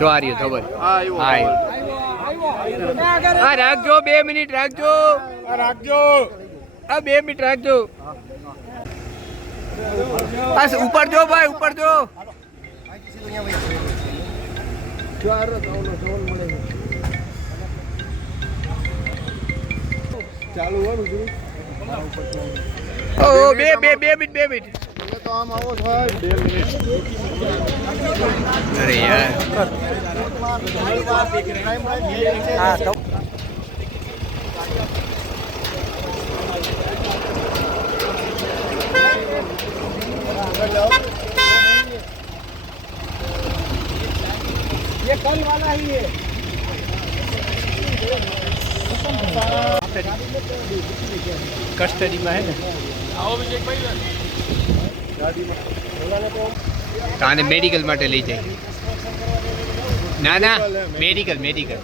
જો આ રહ્યો ધવલ હા રાખજો બે મિનિટ રાખજો. આ રાખજો. આ બે મિનિટ રાખજો. આ ઉપર જો ભાઈ ઉપર જો. ચાલુ હોય ઓ બે બે બે મિનિટ બે મિનિટ તમે તો આમ આવો છો બે મિનિટ અરે યાર કસ્ટડીમાં હે ને તો આને મેડિકલ માટે લઈ જાય ના ના મેડિકલ મેડિકલ